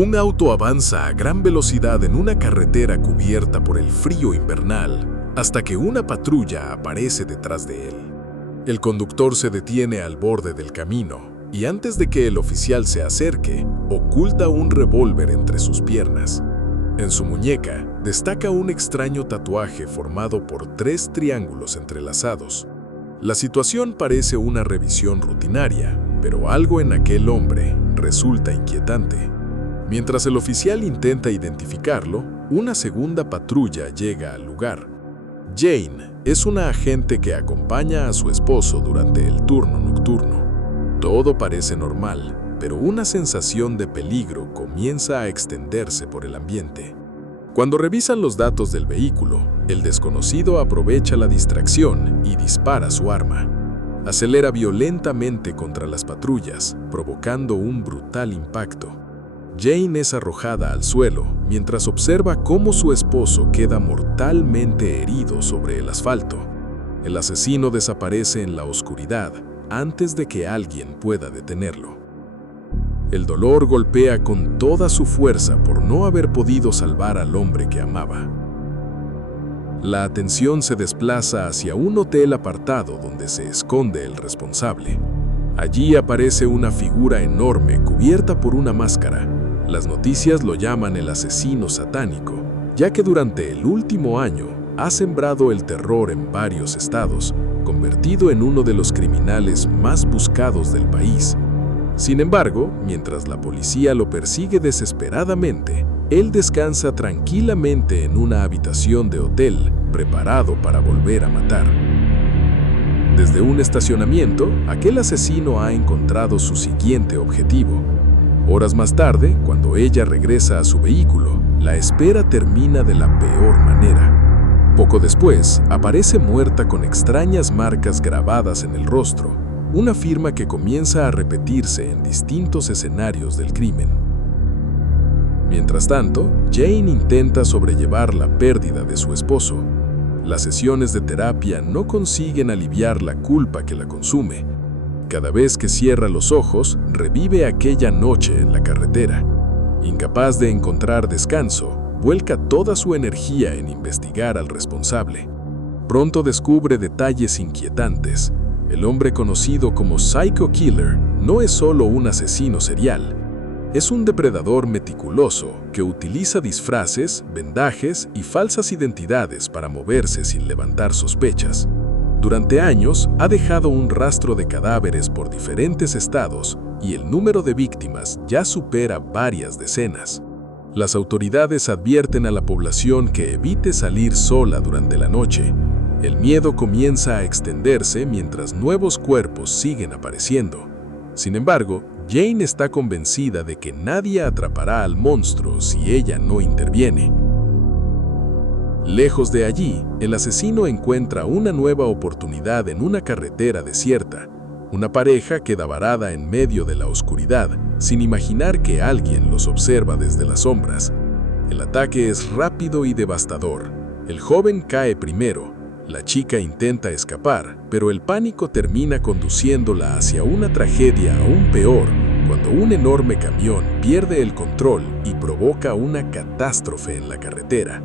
Un auto avanza a gran velocidad en una carretera cubierta por el frío invernal hasta que una patrulla aparece detrás de él. El conductor se detiene al borde del camino y antes de que el oficial se acerque, oculta un revólver entre sus piernas. En su muñeca destaca un extraño tatuaje formado por 3 triángulos entrelazados. La situación parece una revisión rutinaria, pero algo en aquel hombre resulta inquietante. Mientras el oficial intenta identificarlo, una segunda patrulla llega al lugar. Jane es una agente que acompaña a su esposo durante el turno nocturno. Todo parece normal, pero una sensación de peligro comienza a extenderse por el ambiente. Cuando revisan los datos del vehículo, el desconocido aprovecha la distracción y dispara su arma. Acelera violentamente contra las patrullas, provocando un brutal impacto. Jane es arrojada al suelo mientras observa cómo su esposo queda mortalmente herido sobre el asfalto. El asesino desaparece en la oscuridad antes de que alguien pueda detenerlo. El dolor golpea con toda su fuerza por no haber podido salvar al hombre que amaba. La atención se desplaza hacia un hotel apartado donde se esconde el responsable. Allí aparece una figura enorme cubierta por una máscara. Las noticias lo llaman el asesino satánico, ya que durante el último año ha sembrado el terror en varios estados, convertido en uno de los criminales más buscados del país. Sin embargo, mientras la policía lo persigue desesperadamente, él descansa tranquilamente en una habitación de hotel, preparado para volver a matar. Desde un estacionamiento, aquel asesino ha encontrado su siguiente objetivo. Horas más tarde, cuando ella regresa a su vehículo, la espera termina de la peor manera. Poco después, aparece muerta con extrañas marcas grabadas en el rostro, una firma que comienza a repetirse en distintos escenarios del crimen. Mientras tanto, Jane intenta sobrellevar la pérdida de su esposo. Las sesiones de terapia no consiguen aliviar la culpa que la consume. Cada vez que cierra los ojos, revive aquella noche en la carretera. Incapaz de encontrar descanso, vuelca toda su energía en investigar al responsable. Pronto descubre detalles inquietantes. El hombre conocido como Psycho Killer no es solo un asesino serial. Es un depredador meticuloso que utiliza disfraces, vendajes y falsas identidades para moverse sin levantar sospechas. Durante años ha dejado un rastro de cadáveres por diferentes estados y el número de víctimas ya supera varias decenas. Las autoridades advierten a la población que evite salir sola durante la noche. El miedo comienza a extenderse mientras nuevos cuerpos siguen apareciendo. Sin embargo, Jane está convencida de que nadie atrapará al monstruo si ella no interviene. Lejos de allí, el asesino encuentra una nueva oportunidad en una carretera desierta. Una pareja queda varada en medio de la oscuridad, sin imaginar que alguien los observa desde las sombras. El ataque es rápido y devastador. El joven cae primero. La chica intenta escapar, pero el pánico termina conduciéndola hacia una tragedia aún peor, cuando un enorme camión pierde el control y provoca una catástrofe en la carretera.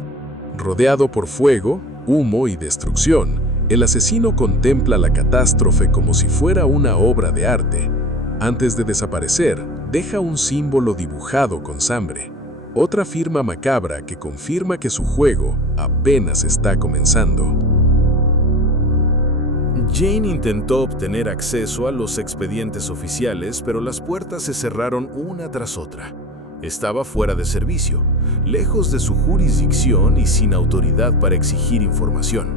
Rodeado por fuego, humo y destrucción, el asesino contempla la catástrofe como si fuera una obra de arte. Antes de desaparecer, deja un símbolo dibujado con sangre, otra firma macabra que confirma que su juego apenas está comenzando. Jane intentó obtener acceso a los expedientes oficiales, pero las puertas se cerraron una tras otra. Estaba fuera de servicio, lejos de su jurisdicción y sin autoridad para exigir información.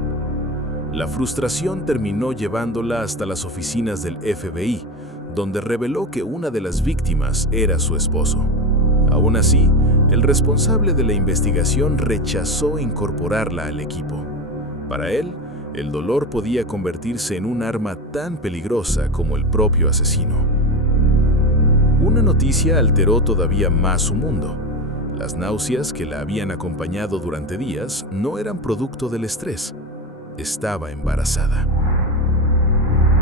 La frustración terminó llevándola hasta las oficinas del FBI, donde reveló que una de las víctimas era su esposo. Aún así, el responsable de la investigación rechazó incorporarla al equipo. Para él, el dolor podía convertirse en un arma tan peligrosa como el propio asesino. Una noticia alteró todavía más su mundo. Las náuseas que la habían acompañado durante días no eran producto del estrés. Estaba embarazada.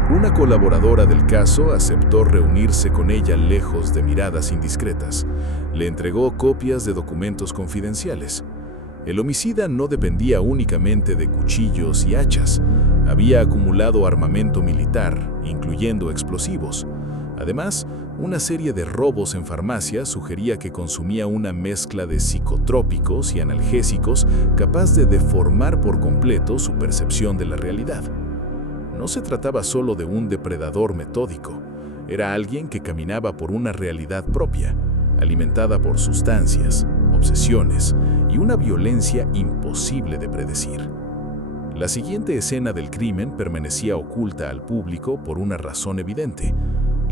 Una colaboradora del caso aceptó reunirse con ella lejos de miradas indiscretas. Le entregó copias de documentos confidenciales. El homicida no dependía únicamente de cuchillos y hachas. Había acumulado armamento militar, incluyendo explosivos. Además, una serie de robos en farmacias sugería que consumía una mezcla de psicotrópicos y analgésicos capaz de deformar por completo su percepción de la realidad. No se trataba solo de un depredador metódico, era alguien que caminaba por una realidad propia, alimentada por sustancias, obsesiones y una violencia imposible de predecir. La siguiente escena del crimen permanecía oculta al público por una razón evidente.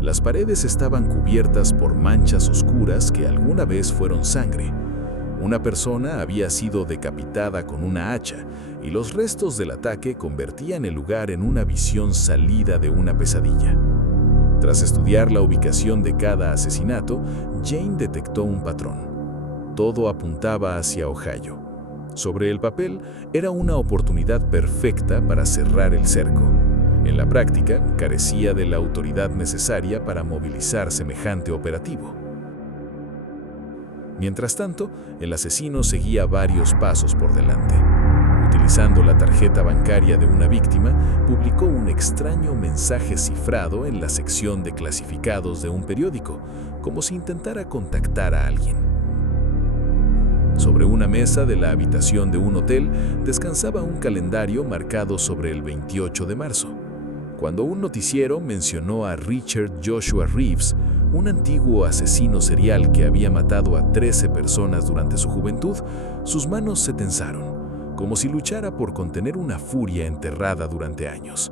Las paredes estaban cubiertas por manchas oscuras que alguna vez fueron sangre. Una persona había sido decapitada con una hacha y los restos del ataque convertían el lugar en una visión salida de una pesadilla. Tras estudiar la ubicación de cada asesinato, Jane detectó un patrón. Todo apuntaba hacia Ohio. Sobre el papel, era una oportunidad perfecta para cerrar el cerco. En la práctica, carecía de la autoridad necesaria para movilizar semejante operativo. Mientras tanto, el asesino seguía varios pasos por delante. Utilizando la tarjeta bancaria de una víctima, publicó un extraño mensaje cifrado en la sección de clasificados de un periódico, como si intentara contactar a alguien. Sobre una mesa de la habitación de un hotel descansaba un calendario marcado sobre el 28 de marzo. Cuando un noticiero mencionó a Richard Joshua Reeves, un antiguo asesino serial que había matado a 13 personas durante su juventud, sus manos se tensaron, como si luchara por contener una furia enterrada durante años.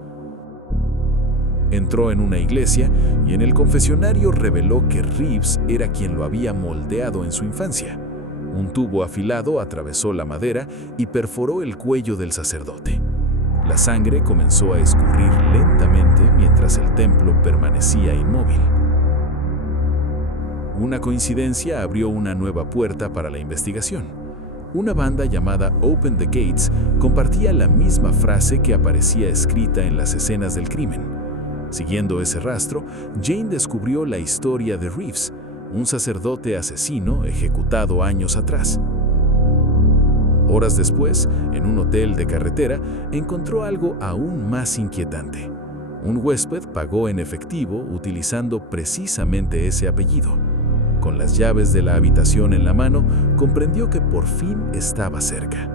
Entró en una iglesia y en el confesionario reveló que Reeves era quien lo había moldeado en su infancia. Un tubo afilado atravesó la madera y perforó el cuello del sacerdote. La sangre comenzó a escurrir lentamente mientras el templo permanecía inmóvil. Una coincidencia abrió una nueva puerta para la investigación. Una banda llamada Open the Gates compartía la misma frase que aparecía escrita en las escenas del crimen. Siguiendo ese rastro, Jane descubrió la historia de Reeves, un sacerdote asesino ejecutado años atrás. Horas después, en un hotel de carretera, encontró algo aún más inquietante. Un huésped pagó en efectivo utilizando precisamente ese apellido. Con las llaves de la habitación en la mano, comprendió que por fin estaba cerca.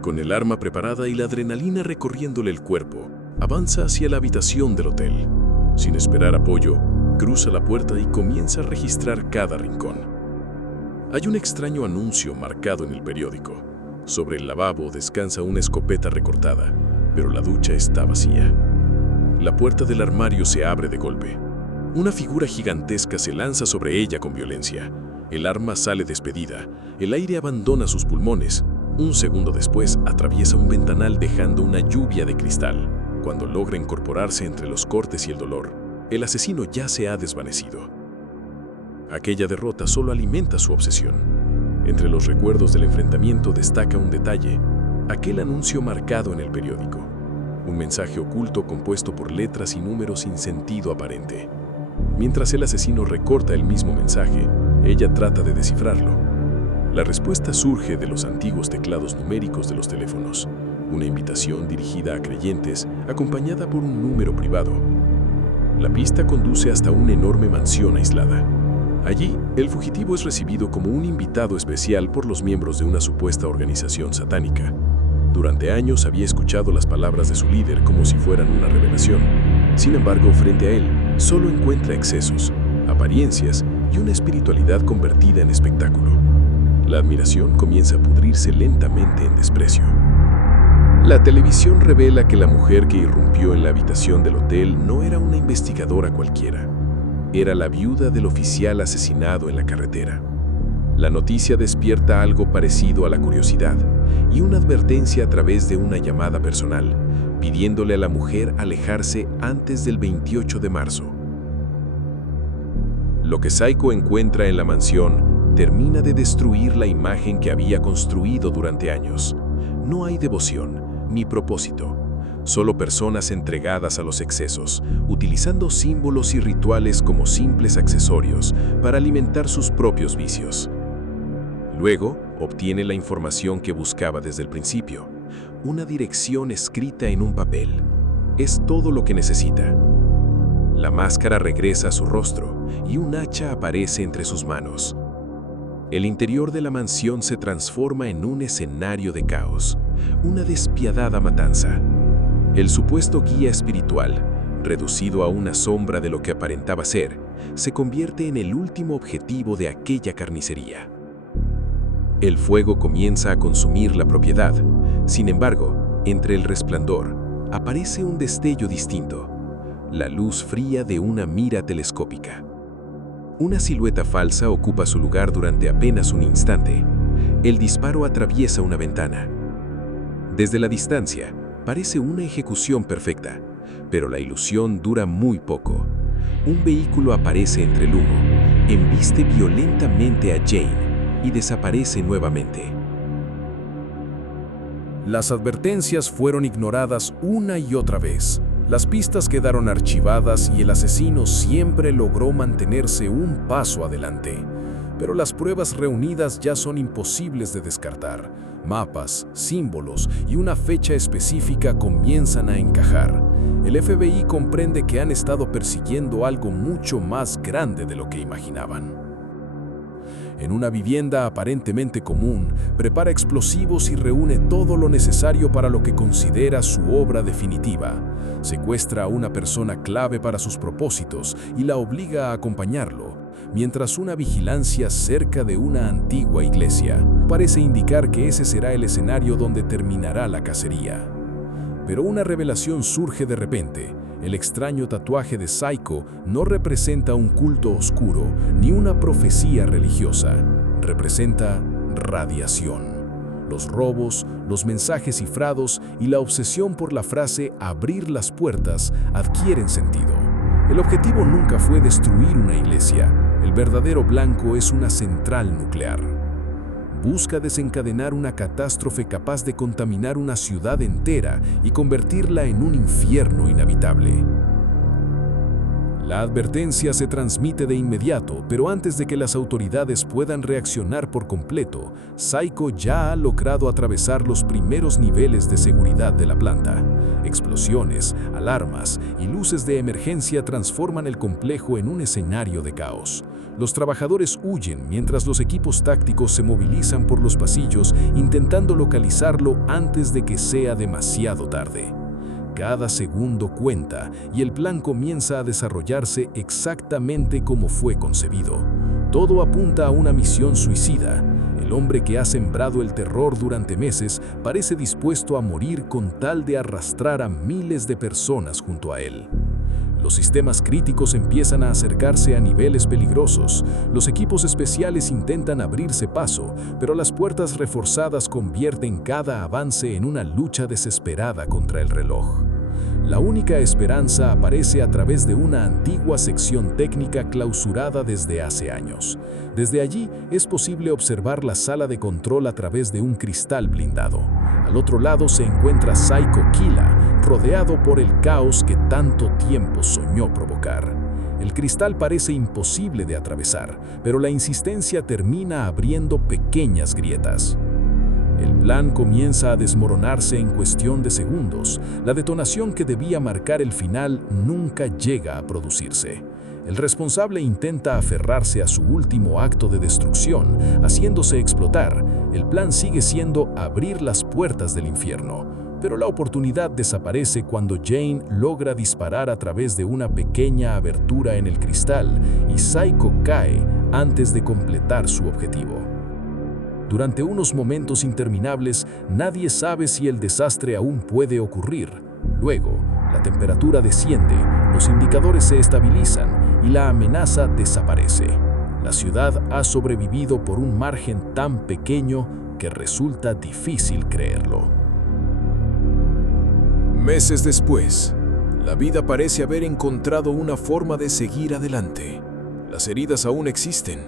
Con el arma preparada y la adrenalina recorriéndole el cuerpo, avanza hacia la habitación del hotel. Sin esperar apoyo, cruza la puerta y comienza a registrar cada rincón. Hay un extraño anuncio marcado en el periódico. Sobre el lavabo descansa una escopeta recortada, pero la ducha está vacía. La puerta del armario se abre de golpe. Una figura gigantesca se lanza sobre ella con violencia. El arma sale despedida. El aire abandona sus pulmones. Un segundo después, atraviesa un ventanal dejando una lluvia de cristal. Cuando logra incorporarse entre los cortes y el dolor, el asesino ya se ha desvanecido. Aquella derrota solo alimenta su obsesión. Entre los recuerdos del enfrentamiento destaca un detalle: aquel anuncio marcado en el periódico. Un mensaje oculto compuesto por letras y números sin sentido aparente. Mientras el asesino recorta el mismo mensaje, ella trata de descifrarlo. La respuesta surge de los antiguos teclados numéricos de los teléfonos. Una invitación dirigida a creyentes, acompañada por un número privado. La pista conduce hasta una enorme mansión aislada. Allí, el fugitivo es recibido como un invitado especial por los miembros de una supuesta organización satánica. Durante años había escuchado las palabras de su líder como si fueran una revelación. Sin embargo, frente a él, solo encuentra excesos, apariencias y una espiritualidad convertida en espectáculo. La admiración comienza a pudrirse lentamente en desprecio. La televisión revela que la mujer que irrumpió en la habitación del hotel no era una investigadora cualquiera. Era la viuda del oficial asesinado en la carretera. La noticia despierta algo parecido a la curiosidad y una advertencia a través de una llamada personal, pidiéndole a la mujer alejarse antes del 28 de marzo. Lo que Saiko encuentra en la mansión termina de destruir la imagen que había construido durante años. No hay devoción ni propósito, Solo personas entregadas a los excesos, utilizando símbolos y rituales como simples accesorios para alimentar sus propios vicios. Luego, obtiene la información que buscaba desde el principio, una dirección escrita en un papel. Es todo lo que necesita. La máscara regresa a su rostro y un hacha aparece entre sus manos. El interior de la mansión se transforma en un escenario de caos, una despiadada matanza. El supuesto guía espiritual, reducido a una sombra de lo que aparentaba ser, se convierte en el último objetivo de aquella carnicería. El fuego comienza a consumir la propiedad. Sin embargo, entre el resplandor, aparece un destello distinto, la luz fría de una mira telescópica. Una silueta falsa ocupa su lugar durante apenas un instante. El disparo atraviesa una ventana. Desde la distancia, parece una ejecución perfecta, pero la ilusión dura muy poco. Un vehículo aparece entre el humo, embiste violentamente a Jane y desaparece nuevamente. Las advertencias fueron ignoradas una y otra vez. Las pistas quedaron archivadas y el asesino siempre logró mantenerse un paso adelante. Pero las pruebas reunidas ya son imposibles de descartar. Mapas, símbolos y una fecha específica comienzan a encajar. El FBI comprende que han estado persiguiendo algo mucho más grande de lo que imaginaban. En una vivienda aparentemente común, prepara explosivos y reúne todo lo necesario para lo que considera su obra definitiva. Secuestra a una persona clave para sus propósitos y la obliga a acompañarlo, mientras una vigilancia cerca de una antigua iglesia parece indicar que ese será el escenario donde terminará la cacería. Pero una revelación surge de repente. El extraño tatuaje de Psycho no representa un culto oscuro ni una profecía religiosa. Representa radiación. Los robos, los mensajes cifrados y la obsesión por la frase «abrir las puertas» adquieren sentido. El objetivo nunca fue destruir una iglesia. El verdadero blanco es una central nuclear. Busca desencadenar una catástrofe capaz de contaminar una ciudad entera y convertirla en un infierno inhabitable. La advertencia se transmite de inmediato, pero antes de que las autoridades puedan reaccionar por completo, Psycho ya ha logrado atravesar los primeros niveles de seguridad de la planta. Explosiones, alarmas y luces de emergencia transforman el complejo en un escenario de caos. Los trabajadores huyen mientras los equipos tácticos se movilizan por los pasillos intentando localizarlo antes de que sea demasiado tarde. Cada segundo cuenta y el plan comienza a desarrollarse exactamente como fue concebido. Todo apunta a una misión suicida. El hombre que ha sembrado el terror durante meses parece dispuesto a morir con tal de arrastrar a miles de personas junto a él. Los sistemas críticos empiezan a acercarse a niveles peligrosos. Los equipos especiales intentan abrirse paso, pero las puertas reforzadas convierten cada avance en una lucha desesperada contra el reloj. La única esperanza aparece a través de una antigua sección técnica clausurada desde hace años. Desde allí es posible observar la sala de control a través de un cristal blindado. Al otro lado se encuentra Psycho Killa, rodeado por el caos que tanto tiempo soñó provocar. El cristal parece imposible de atravesar, pero la insistencia termina abriendo pequeñas grietas. El plan comienza a desmoronarse en cuestión de segundos. La detonación que debía marcar el final nunca llega a producirse. El responsable intenta aferrarse a su último acto de destrucción, haciéndose explotar. El plan sigue siendo abrir las puertas del infierno. Pero la oportunidad desaparece cuando Jane logra disparar a través de una pequeña abertura en el cristal y Psycho cae antes de completar su objetivo. Durante unos momentos interminables, nadie sabe si el desastre aún puede ocurrir. Luego, la temperatura desciende, los indicadores se estabilizan y la amenaza desaparece. La ciudad ha sobrevivido por un margen tan pequeño que resulta difícil creerlo. Meses después, la vida parece haber encontrado una forma de seguir adelante. Las heridas aún existen,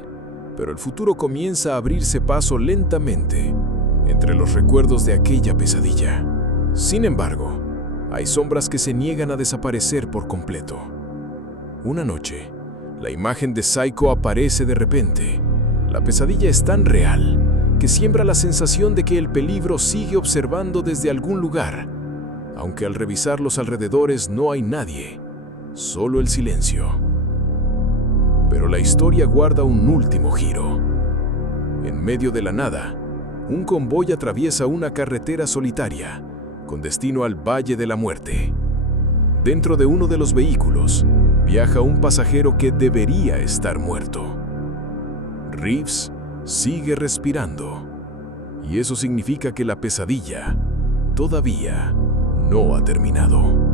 pero el futuro comienza a abrirse paso lentamente entre los recuerdos de aquella pesadilla. Sin embargo, Hay sombras que se niegan a desaparecer por completo. Una noche, la imagen de Saiko aparece de repente. La pesadilla es tan real que siembra la sensación de que el peligro sigue observando desde algún lugar, aunque al revisar los alrededores no hay nadie, solo el silencio. Pero la historia guarda un último giro. En medio de la nada, un convoy atraviesa una carretera solitaria, con destino al Valle de la Muerte. Dentro de uno de los vehículos, viaja un pasajero que debería estar muerto. Reeves sigue respirando, y eso significa que la pesadilla todavía no ha terminado.